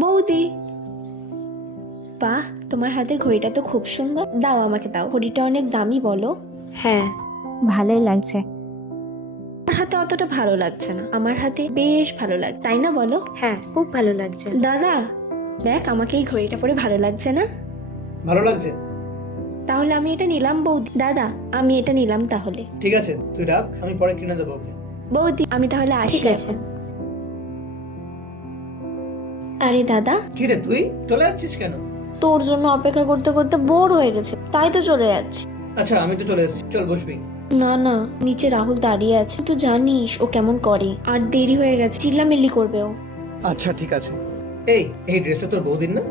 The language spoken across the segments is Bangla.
বৌদি, বাহ, তোমার হাতের ঘড়িটা তো খুব সুন্দর। দাও, আমাকে দাও। ঘড়িটা অনেক দামি বলো। হ্যাঁ, ভালোই লাগছে। আমার হাতে অতটা ভালো লাগছে না, আমার হাতে বেশ ভালো লাগে, তাই না বলো? হ্যাঁ, খুব ভালো লাগছে। দাদা দেখ, আমাকে এই ঘড়িটা পরে ভালো লাগছে না? ভালো লাগছে? তাহলে আমি এটা নিলাম বৌদি। দাদা, আমি এটা নিলাম তাহলে। ঠিক আছে, তুই রাখ, আমি পরে কিনে দেবো ওকে। বৌদি, আমি তাহলে আসি। ঠিক আছে। আরে দাদা, কি রে, তুই চলে যাচ্ছিস কেন? তোর জন্য অপেক্ষা করতে করতে বোর হয়ে গেছে, তাই তো চলে যাচ্ছি। আচ্ছা, আমি তো চলে এসেছি, চল বসবি। না না, নিচে রাহুল দাঁড়িয়ে আছে, তুই তো জানিস ও কেমন করে, আর দেরি হয়ে গেছে, চিল্লামিল্লি করবে ও। আচ্ছা ঠিক আছে। এই ড্রেসটা তোর বৌদির না?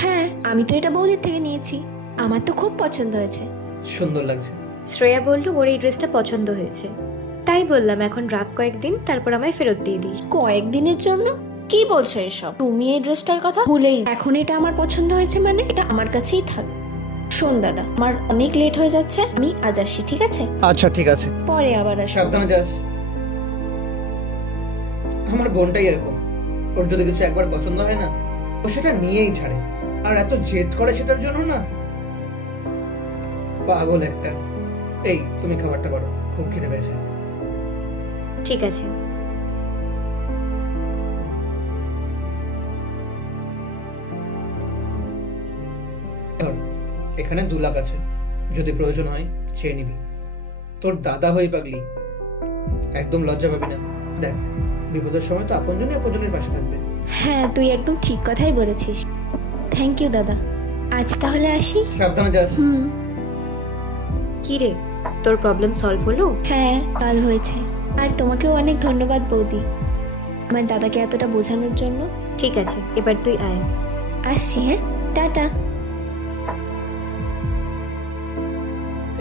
হ্যাঁ, আমি তো এটা বৌদির থেকে নিয়েছি, আমার তো খুব পছন্দ হয়েছে। সুন্দর লাগছে। শ্রেয়া বলল ওর এই ড্রেসটা পছন্দ হয়েছে, তাই বললাম এখন রাখ কয়েকদিন, তারপর আমায় ফেরত দিয়ে দিস। কয়েকদিনের জন্য? কি বলছো এসব? তুমি এই ড্রেসটার কথা ভুলেই, এখন এটা আমার পছন্দ হয়েছে মানে এটা আমার কাছেই থাক। শোন দাদা, আমার অনেক লেট হয়ে যাচ্ছে, আমি আজ আসি, ঠিক আছে? আচ্ছা ঠিক আছে, পরে আবার আসবো। সাবধানে যাস। আমার বোনটাই এরকম, ওর যদি কিছু একবার পছন্দ হয় না, ও সেটা নিয়েই ছাড়ে, আর এত জেদ করে সেটার জন্য না, পাগল একটা। এই, তুমি খাবারটা করো, খুব খিদে পেয়েছে। ঠিক আছে। ধর, এখানে 2 লাখ আছে, যদি প্রয়োজন হয় চেয়ে নিবি। তোর দাদা হয়ে পাগলি, একদম লজ্জা পাবি না। দেখ, বিপদের সময় তো আপনজনই আপনজনের পাশে থাকবে। হ্যাঁ, তুই একদম ঠিক কথাই বলেছিস। থ্যাংক ইউ দাদা, আজ তাহলে আসি। সাবধানে যাস। কি রে, তোর প্রবলেম সলভ হলো? হ্যাঁ, কাল হয়েছে। আর তোমাকেও অনেক ধন্যবাদ বৌদি, আমার দাদাকে এতটা বোঝানোর জন্য। ঠিক আছে, এবার তুই আয়। আসছি, হ্যাঁ, টাটা।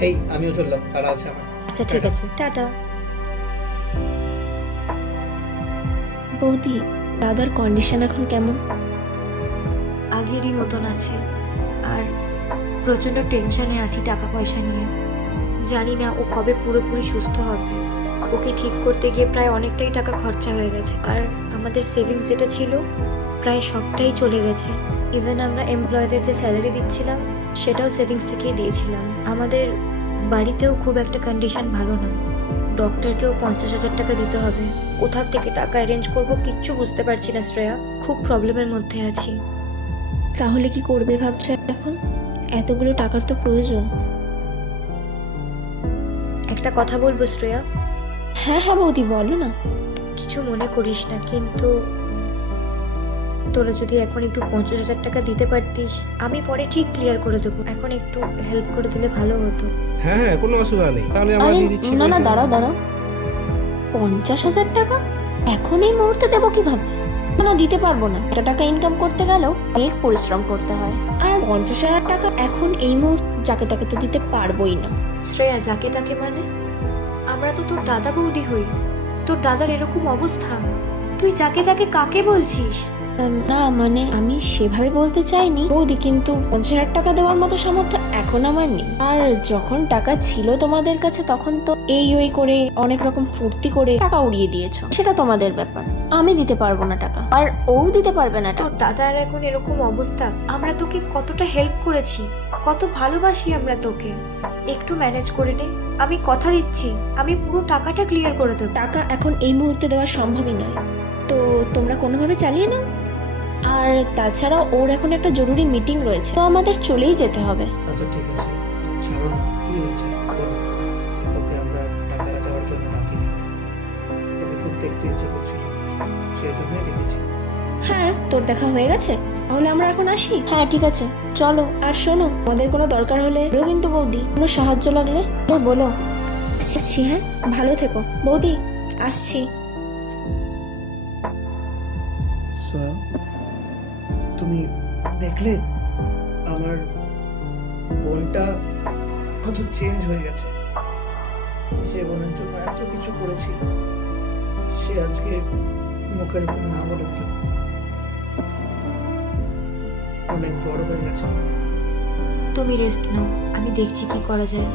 এই, আমিও চললাম, তারা আছে আমার। আচ্ছা ঠিক আছে, টাটা। বৌদি, দাদার কন্ডিশন এখন কেমন? আগেরই মতন আছে, আর প্রচণ্ড টেনশনে আছি টাকা পয়সা নিয়ে। জানি না ও কবে পুরোপুরি সুস্থ হবে। ওকে ঠিক করতে গিয়ে প্রায় অনেকটাই টাকা খরচা হয়ে গেছে, আর আমাদের সেভিংস যেটা ছিল প্রায় সবটাই চলে গেছে। ইভেন আমরা এমপ্লয়ীদের যে স্যালারি দিচ্ছিলাম সেটাও সেভিংস থেকেই দিয়েছিলাম। আমাদের বাড়িতেও খুব একটা কন্ডিশন ভালো না, ডক্টরকেও 50,000 টাকা দিতে হবে। কোথা থেকে টাকা অ্যারেঞ্জ করবো কিচ্ছু বুঝতে পারছি না শ্রেয়া, খুব প্রবলেমের মধ্যে আছি। তাহলে কি করবে ভাবছো এখন? এতগুলো টাকার তো প্রয়োজন। একটা কথা বলবো শ্রেয়া? হ্যাঁ হ্যাঁ বৌদি, বলো না। কিছু মনে করিস না, কিন্তু তোরা যদি এখন একটু 50,000 টাকা দিতে পারতিস, আমি পরে ঠিক ক্লিয়ার করে দেবো। এখন একটু হেল্প করে দিলে ভালো হতো। হ্যাঁ হ্যাঁ, কোনো অসুবিধা নেই, তাহলে আমরা আরে দিয়ে দিচ্ছি না না, পয়সা। দাঁড়াও দাঁড়াও, 50,000 টাকা এখন এই মুহূর্তে দেবো কিভাবে? না, দিতে পারবো না। এটা টাকা ইনকাম করতে গেলেও অনেক পরিশ্রম করতে হয়, আর 50,000 টাকা এখন এই মুহূর্তে যাকে তাকে তো দিতে পারবোই না। শ্রেয়া, যাকে তাকে মানে? আমরা তো তোর দাদা বৌদি হই, তোর দাদার এরকম অবস্থা, তুই যাকে তাকে কাকে বলছিস? না মানে আমি সেভাবে বলতে চাইনি বৌদি, কিন্তু 50,000 টাকা দেওয়ার মতো সামর্থ্য এখন আমার নেই। আর যখন টাকা ছিল তোমাদের কাছে তখন তো এই ওই করে অনেক রকম ফুর্তি করে টাকা উড়িয়ে দিয়েছো, সেটা তোমাদের ব্যাপার। আমি দিতে পারবো না টাকা, আর ও দিতে পারবে না তোর টাকা। দাদার এখন এরকম অবস্থা, আমরা তোকে কতটা হেল্প করেছি, কত ভালোবাসি আমরা তোকে। একটু ম্যানেজ করে নে, আমি কথা দিচ্ছি আমি পুরো টাকাটা ক্লিয়ার করে দেবো। টাকা এখন এই মুহূর্তে দেওয়া সম্ভবই নয়, তো তোমরা কোনোভাবে চালিয়ে নাও। আর তাছাড়া ওর এখন একটা জরুরি মিটিং রয়েছে, তো আমাদের চলেই যেতে হবে। আচ্ছা ঠিক আছে, ছাড়ো না, কি হয়েছে বল। তোকে আমরা টাকা যাওয়ার জন্য ডাকিনি, তোকে খুব দেখতে ইচ্ছে করছিল, সেই জন্যই ডেকেছি। হ্যাঁ, তোর দেখা হয়ে গেছে, তাহলে আমরা এখন আসি। হ্যাঁ ঠিক আছে, চলো। আর শোনো, আমাদের কোনো দরকার হলে বলো কিন্তু বৌদি, কোনো সাহায্য লাগলে বলো। আসছি, হ্যাঁ, ভালো থেকো বৌদি, আসছি। তুমি দেখলে আমার বোনটা কত চেঞ্জ হয়ে গেছে। সে বোনের জন্য এত কিছু করেছি, সে আজকে মুখের উপর না বলে দিল। অনেক বড় হয়ে গেছে। তুমি রেস্ট নাও, আমি দেখছি কি করা যায়।